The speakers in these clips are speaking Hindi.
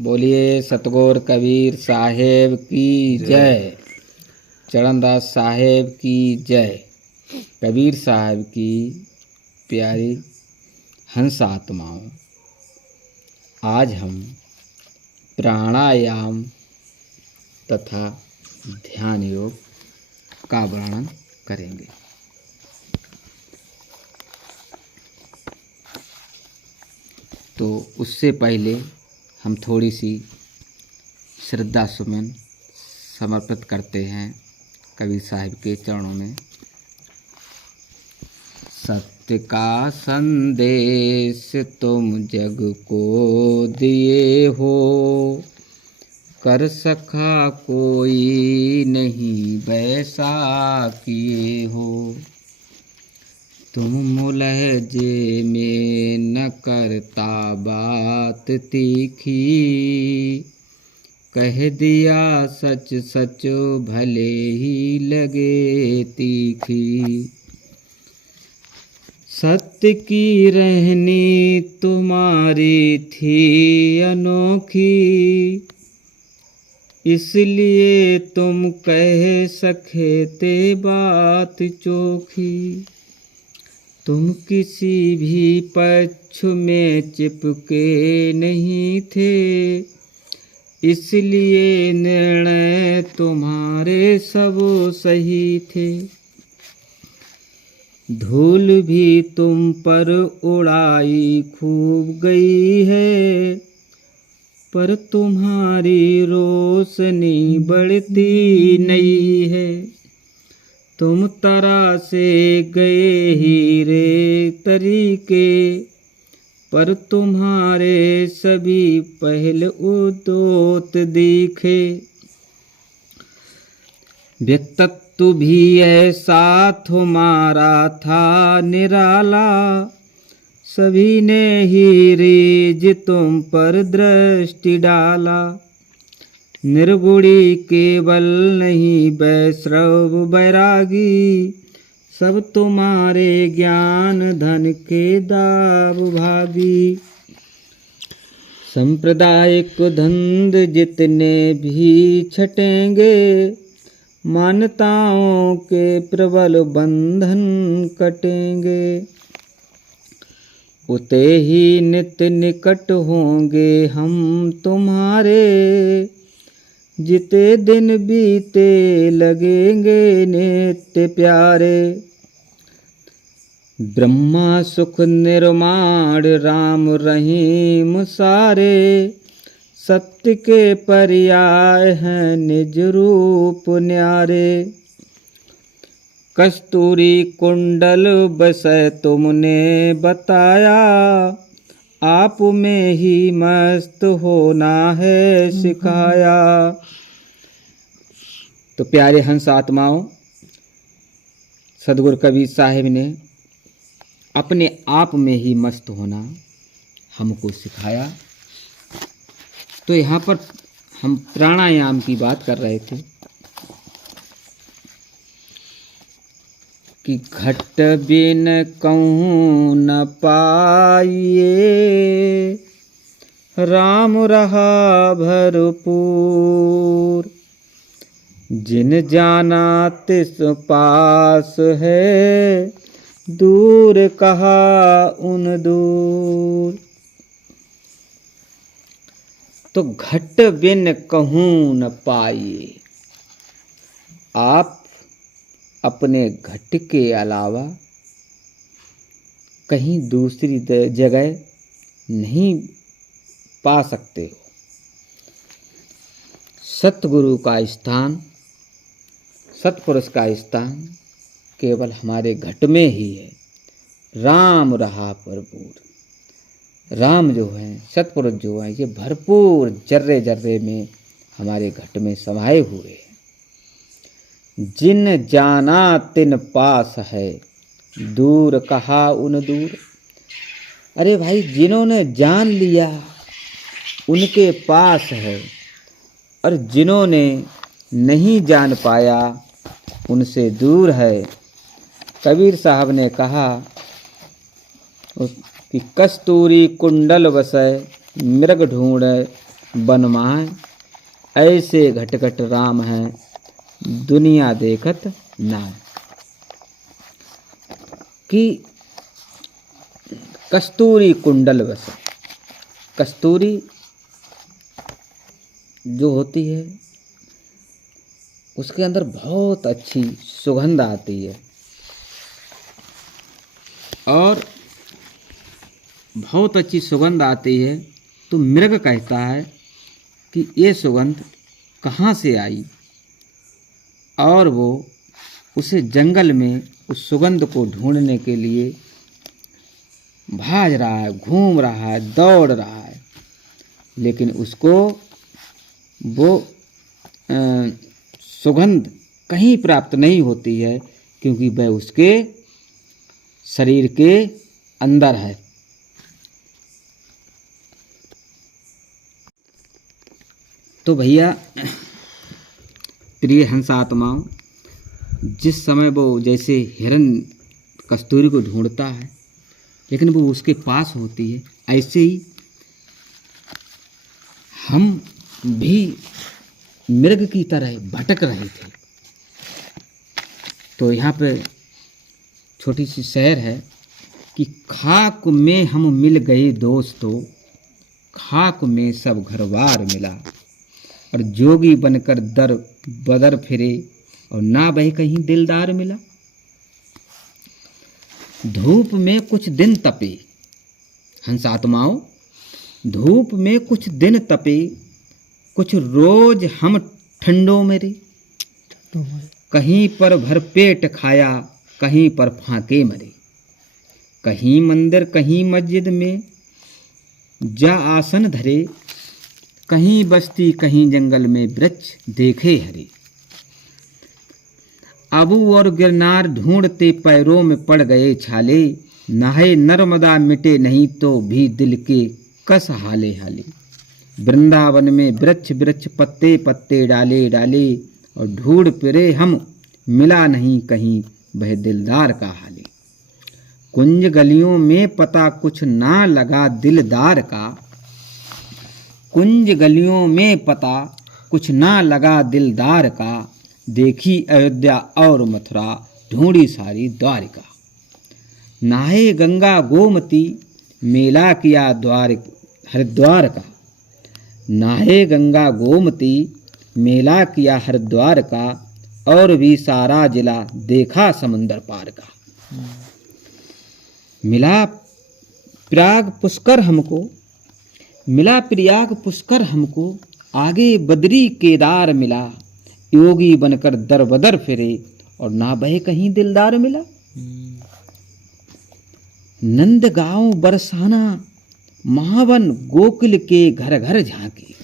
बोलिए सतगुर कबीर साहेब की जय। चरणदास साहेब की जय। कबीर साहब की प्यारी हंस आत्माओं, आज हम प्राणायाम तथा ध्यान योग का वर्णन करेंगे। तो उससे पहले हम थोड़ी सी श्रद्धा सुमन समर्पित करते हैं कबीर साहिब के चरणों में। सत्य का संदेश तुम जग को दिए हो, कर सका कोई नहीं वैसा किए हो। तुम मुलहजे में न करता बात तीखी, कह दिया सच सच भले ही लगे तीखी। सत्य की रहनी तुम्हारी थी अनोखी, इसलिए तुम कह सके थे बात चोखी। तुम किसी भी पक्ष में चिपके नहीं थे, इसलिए निर्णय तुम्हारे सब सही थे। धूल भी तुम पर उड़ाई खूब गई है, पर तुम्हारी रोशनी बढ़ती नहीं है। तुम तरासे गए हीरे तरीके, पर तुम्हारे सभी पहल उद्योत दिखे। व्यक्तित्व भी ऐसा तुम्हारा था निराला, सभी ने ही रीझ तुम पर दृष्टि डाला। निर्गुणी केवल नहीं वैष्णव बैरागी, सब तुम्हारे ज्ञान धन के दाव भागी। सांप्रदायिक धंध जितने भी छटेंगे, मान्यताओं के प्रबल बंधन कटेंगे। उते ही नित्य निकट होंगे हम तुम्हारे, जिते दिन बीते लगेंगे नित्य प्यारे। ब्रह्मा सुख निर्माण राम रहीम सारे, सत्य के पर्याय हैं निज रूप न्यारे। कस्तूरी कुंडल बसै तुमने बताया, आप में ही मस्त होना है सिखाया। तो प्यारे हंस आत्माओं, सदगुरु कबीर साहिब ने अपने आप में ही मस्त होना हमको सिखाया। तो यहाँ पर हम प्राणायाम की बात कर रहे थे कि घट बिन कहूँ न पाइए, राम रहा भरपूर। जिन जाना तिस पास है, दूर कहा उन दूर। तो घट बिन कहूँ न पाइए, आप अपने घट के अलावा कहीं दूसरी जगह नहीं पा सकते हो। सतगुरु का स्थान, सतपुरुष का स्थान केवल हमारे घट में ही है। राम रहा भरपूर। राम जो है, सतपुरुष जो है, ये भरपूर जर्रे जर्रे में हमारे घट में समाये हुए हैं। जिन जाना तिन पास है, दूर कहा उन दूर। अरे भाई, जिन्होंने जान लिया उनके पास है, और जिन्होंने नहीं जान पाया उनसे दूर है। कबीर साहब ने कहा कि कस्तूरी कुंडल बसै मृग ढूंढे बनमाए, ऐसे घटघट राम हैं दुनिया देखत नाय। कि कस्तूरी कुंडल बस, कस्तूरी जो होती है उसके अंदर बहुत अच्छी सुगंध आती है और बहुत अच्छी सुगंध आती है। तो मृग कहता है कि ये सुगंध कहाँ से आई, और वो उसे जंगल में उस सुगंध को ढूंढने के लिए भाग रहा है, घूम रहा है, दौड़ रहा है, लेकिन उसको वो सुगंध कहीं प्राप्त नहीं होती है, क्योंकि वह उसके शरीर के अंदर है। तो भैया प्रिय हंस आत्माओं, जिस समय वो जैसे हिरन कस्तूरी को ढूंढता है लेकिन वो उसके पास होती है, ऐसे ही हम भी मृग की तरह भटक रहे थे। तो यहाँ पे छोटी सी शेर है कि खाक में हम मिल गए दोस्तों, खाक में सब घरबार मिला, और जोगी बनकर दर बदर फिरे और ना बही कहीं दिलदार मिला। धूप में कुछ दिन तपे, हंसात्माओं, धूप में कुछ दिन तपे, कुछ रोज हम ठंडों में रे, कहीं पर भरपेट खाया, कहीं पर फांके मरे, कहीं मंदिर कहीं मस्जिद में जा आसन धरे, कहीं बस्ती कहीं जंगल में वृक्ष देखे हरे। अबू और गिरनार ढूंढते पैरों में पड़ गए छाले, नहाए नर्मदा मिटे नहीं तो भी दिल के कस हाले हाले। वृंदावन में वृक्ष वृक्ष पत्ते पत्ते डाले डाले, और ढूंढ फिरे हम मिला नहीं कहीं वह दिलदार का हाले। कुंज गलियों में पता कुछ ना लगा दिलदार का, कुंज गलियों में पता कुछ ना लगा दिलदार का, देखी अयोध्या और मथुरा ढूंढी सारी द्वारिका। नहाए गंगा गोमती मेला किया द्वार हरिद्वार का, नहाए गंगा गोमती मेला किया हरिद्वार का, और भी सारा जिला देखा समंदर पार का। मिला प्रयाग पुष्कर हमको, मिला प्रयाग पुष्कर हमको, आगे बद्री केदार मिला, योगी बनकर दर बदर फिरे और ना बहे कहीं दिलदार मिला। नंदगांव बरसाना महावन गोकुल के घर घर झांके,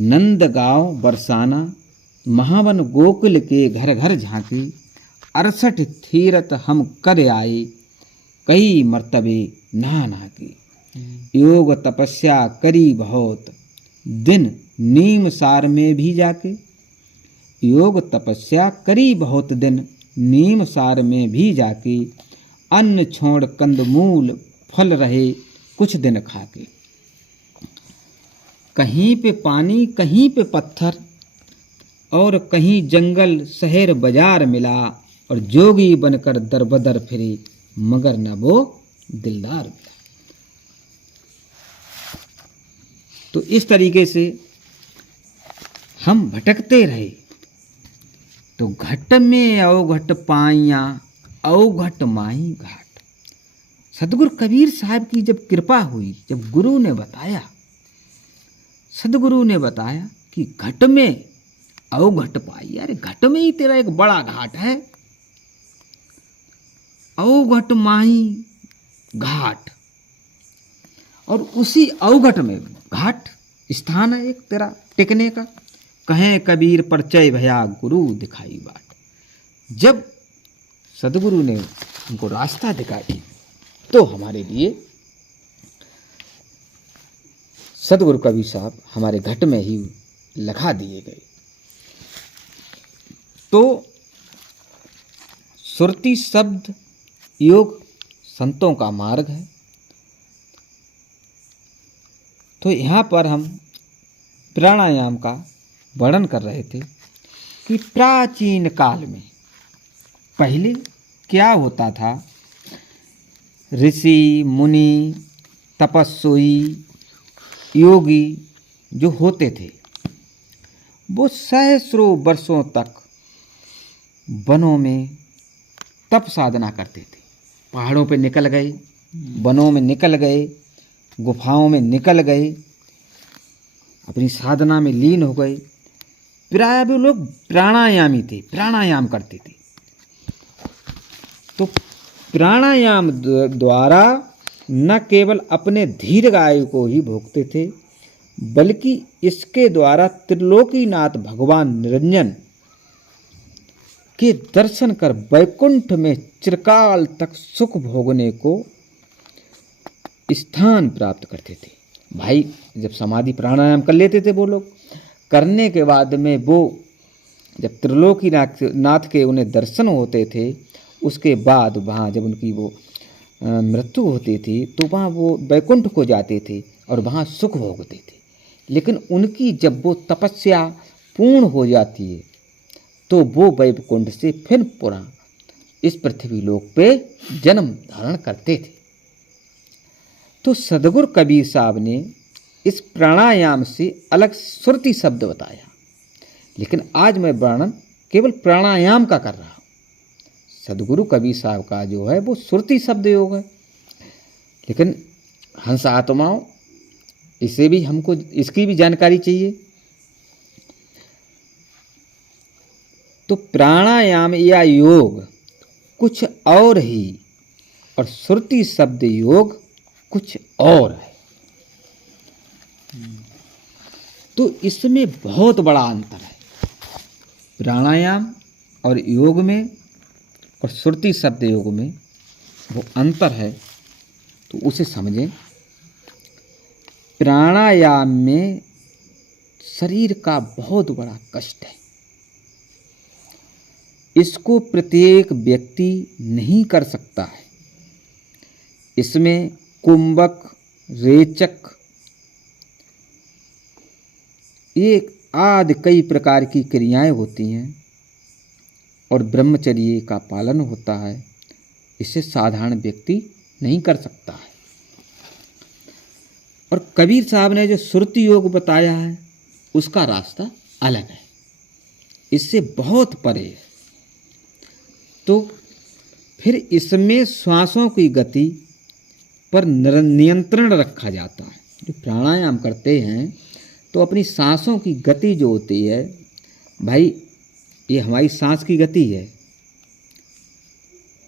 नंदगांव बरसाना महावन गोकुल के घर घर झांके, 68 तीरथ हम कर आए, कई मर्तबे ना ना के। योग तपस्या करी बहुत दिन नीम सार में भी जाके, योग तपस्या करी बहुत दिन नीम सार में भी जाके, अन्न छोड़ कंदमूल फल रहे कुछ दिन खाके। कहीं पे पानी कहीं पे पत्थर, और कहीं जंगल शहर बाजार मिला, और जोगी बनकर दर बदर फिरे मगर न वो दिलदार मिला। तो इस तरीके से हम भटकते रहे। तो घट में अवघट पाइया, अवघट माई घाट। सदगुरु कबीर साहब की जब कृपा हुई, जब गुरु ने बताया, सदगुरु ने बताया कि घट में अवघट पाई, अरे घट में ही तेरा एक बड़ा घाट है, अवघट माई घाट। और उसी अवघट में घाट स्थान है एक तेरा टिकने का। कहें कबीर परचय भया गुरु दिखाई बाट। जब सदगुरु ने उनको रास्ता दिखाई तो हमारे लिए सदगुरु कबीर साहब हमारे घट में ही लगा दिए गए। तो सुरती शब्द योग संतों का मार्ग है। तो यहाँ पर हम प्राणायाम का वर्णन कर रहे थे कि प्राचीन काल में पहले क्या होता था। ऋषि मुनि तपस्वी योगी जो होते थे वो सहस्रों वर्षों तक वनों में तप साधना करते थे। पहाड़ों पे निकल गए, वनों में निकल गए, गुफाओं में निकल गए, अपनी साधना में लीन हो गए। प्राय वे लोग प्राणायामी थे, प्राणायाम करते थे। तो प्राणायाम द्वारा न केवल अपने दीर्घायु को ही भोगते थे बल्कि इसके द्वारा त्रिलोकीनाथ भगवान निरंजन के दर्शन कर वैकुंठ में चिरकाल तक सुख भोगने को स्थान प्राप्त करते थे। भाई जब समाधि प्राणायाम कर लेते थे वो लोग, करने के बाद में वो जब त्रिलोकीनाथ के उन्हें दर्शन होते थे, उसके बाद वहाँ जब उनकी वो मृत्यु होती थी तो वहाँ वो वैकुंठ को जाते थे और वहाँ सुख भोगते थे। लेकिन उनकी जब वो तपस्या पूर्ण हो जाती है तो वो वैकुंठ से फिर पुनः इस पृथ्वी लोक पे जन्म धारण करते थे। तो सदगुरु कबीर साहब ने इस प्राणायाम से अलग सुरति शब्द बताया, लेकिन आज मैं वर्णन केवल प्राणायाम का कर रहा हूँ। सदगुरु कबीर साहब का जो है वो सुरति शब्द योग है, लेकिन हंस आत्माओं इसे भी हमको इसकी भी जानकारी चाहिए। तो प्राणायाम या योग कुछ और ही और सुरति शब्द योग कुछ और है। तो इसमें बहुत बड़ा अंतर है प्राणायाम और योग में और सुरति शब्द योग में वो अंतर है। तो उसे समझें। प्राणायाम में शरीर का बहुत बड़ा कष्ट है, इसको प्रत्येक व्यक्ति नहीं कर सकता है। इसमें कुंभक, रेचक ये आदि कई प्रकार की क्रियाएं होती हैं और ब्रह्मचर्य का पालन होता है। इसे साधारण व्यक्ति नहीं कर सकता है। और कबीर साहब ने जो सुरति योग बताया है उसका रास्ता अलग है, इससे बहुत परे है। तो फिर इसमें श्वासों की गति पर नियंत्रण रखा जाता है। जो प्राणायाम करते हैं तो अपनी सांसों की गति जो होती है, भाई ये हमारी सांस की गति है।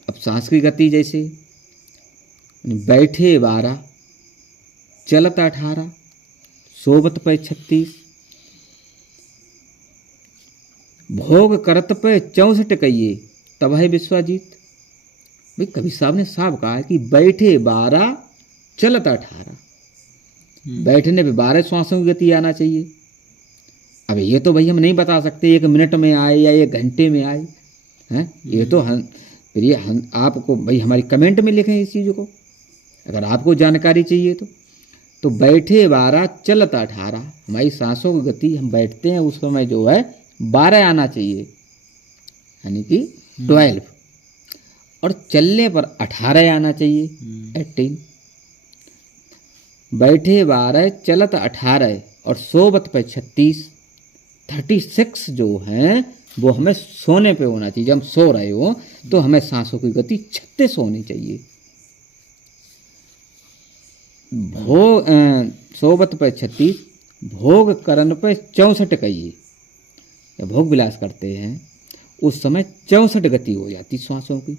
अब सांस की गति जैसे बैठे 12, चलत 18, सोबत पे 36, भोग करत पे 64 कहिए तब है विश्वजीत। भाई कबीर साहब ने साफ कहा है कि बैठे 12, चलत 18। बैठने पे 12 श्वासों की गति आना चाहिए। अब ये तो भाई हम नहीं बता सकते 1 मिनट में आए या 1 घंटे में आए हैं। ये तो फिर ये आपको भाई हमारी कमेंट में लिखें इस चीज़ को, अगर आपको जानकारी चाहिए तो बैठे 12, चलत 18 हमारी सांसों की गति, हम बैठते हैं उस समय जो है 12 आना चाहिए, यानी कि 12, और चलने पर 18 आना चाहिए, 18। बैठे 12, चलत 18 और सोबत पे 36, 36 जो हैं वो हमें सोने पे होना चाहिए। जब हम सो रहे हो तो हमें सांसों की गति 36 होनी चाहिए। सोबत पे 36, भोग करन पे 64 कहिए। जब भोग विलास करते हैं उस समय 64 गति हो जाती श्वासों की।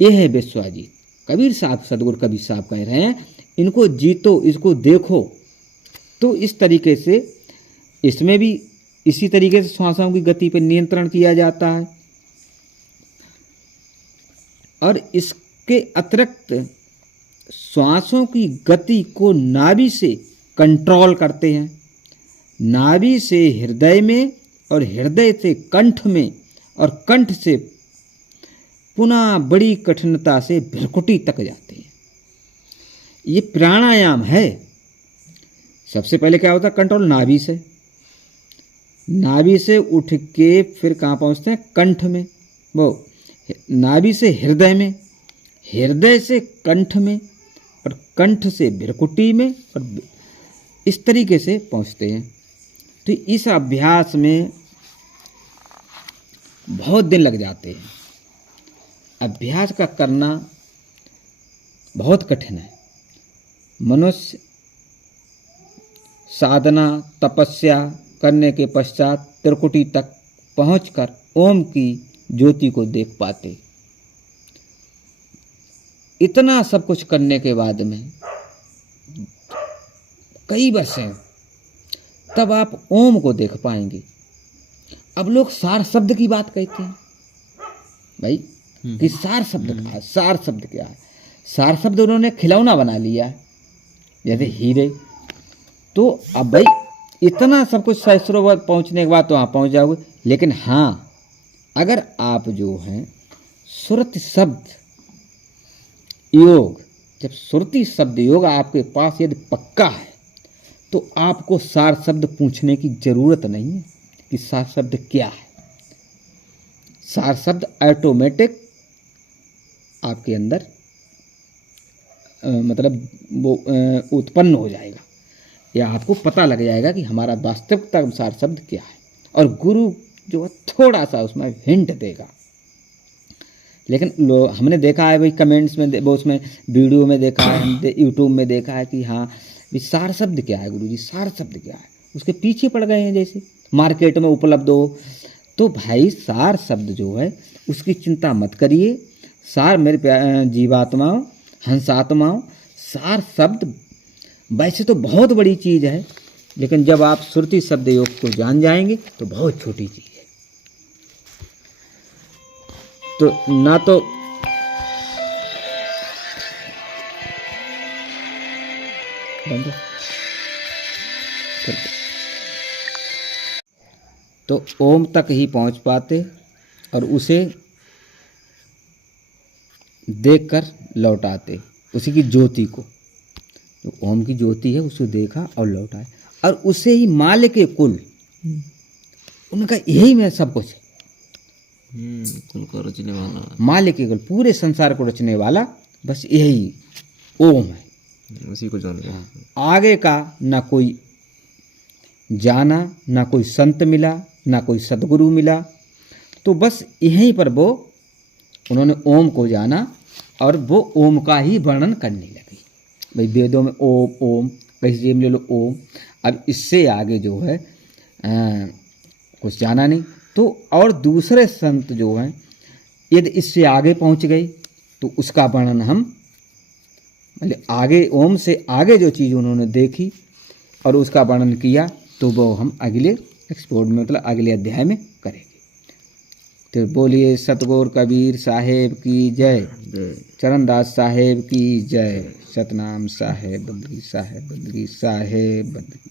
यह है विश्वजीत। कबीर साहब, सदगुरु कबीर साहब कह रहे हैं इनको जीतो, इसको देखो। तो इस तरीके से इसमें भी इसी तरीके से श्वासों की गति पर नियंत्रण किया जाता है। और इसके अतिरिक्त श्वासों की गति को नाभि से कंट्रोल करते हैं। नाभि से हृदय में और हृदय से कंठ में और कंठ से पुनः बड़ी कठिनता से भ्रकुटी तक जाते हैं। ये प्राणायाम है। सबसे पहले क्या होता है कंट्रोल नाभि से, नाभि से उठ के फिर कहाँ पहुँचते हैं कंठ में, वो नाभि से हृदय में, हृदय से कंठ में, और कंठ से भ्रुकुटी में, और इस तरीके से पहुँचते हैं। तो इस अभ्यास में बहुत दिन लग जाते हैं। अभ्यास का करना बहुत कठिन है। मनुष्य साधना तपस्या करने के पश्चात त्रिकुटी तक पहुंचकर ओम की ज्योति को देख पाते। इतना सब कुछ करने के बाद में कई वर्षें तब आप ओम को देख पाएंगे। अब लोग सार शब्द की बात कहते हैं भाई कि सार शब्द क्या है, सार शब्द क्या है। सार शब्द उन्होंने खिलौना बना लिया है, जैसे हीरे। तो अब भाई इतना सब कुछ शास्त्रों पहुंचने के बाद तो वहाँ पहुंच जाओगे, लेकिन हाँ अगर आप जो हैं सुरति शब्द योग, जब सुरति शब्द योग आपके पास यदि पक्का है तो आपको सार शब्द पूछने की जरूरत नहीं है कि सार शब्द क्या है। सार शब्द ऑटोमेटिक आपके अंदर मतलब वो उत्पन्न हो जाएगा, या आपको पता लग जाएगा कि हमारा वास्तविकता सार शब्द क्या है। और गुरु जो है थोड़ा सा उसमें हिंट देगा। लेकिन हमने देखा है भाई कमेंट्स में, वो उसमें वीडियो में देखा है, हमने यूट्यूब में देखा है कि हाँ भाई सार शब्द क्या है गुरुजी, सार शब्द क्या है, उसके पीछे पड़ गए हैं जैसे मार्केट में उपलब्ध हो। तो भाई सार शब्द जो है उसकी चिंता मत करिए। सार मेरे जीवात्माओं हंसात्माओं, सार शब्द वैसे तो बहुत बड़ी चीज़ है, लेकिन जब आप सुरति शब्द योग को जान जाएंगे तो बहुत छोटी चीज़ है। तो ना तो ओम तक ही पहुंच पाते और उसे देखकर लौट आते, उसी की ज्योति को, जो ओम की ज्योति है उसे देखा और लौट आए। और उसे ही माल्य के कुल, उनका यही में सब कुछ कुल को रचने वाला, माल्य के कुल पूरे संसार को रचने वाला बस यही ओम है, उसी को जान लिया। आगे का ना कोई जाना, ना कोई संत मिला, ना कोई सदगुरु मिला। तो बस यहीं पर वो उन्होंने ओम को जाना और वो ओम का ही वर्णन करने लगे। भाई वेदों में ओम ओम, कहीं जेब ले लो ओम। अब इससे आगे जो है कुछ जाना नहीं। तो और दूसरे संत जो हैं यदि इससे आगे पहुंच गए तो उसका वर्णन हम मतलब आगे ओम से आगे जो चीज़ उन्होंने देखी और उसका वर्णन किया तो वो हम अगले एक्सपोर्ट में मतलब अगले अध्याय में करेंगे। तो बोलिए सतगुरु कबीर साहेब की जय, चरणदास साहेब की जय, सतनाम साहेब बदगी साहेब बदगी साहेब बदगी।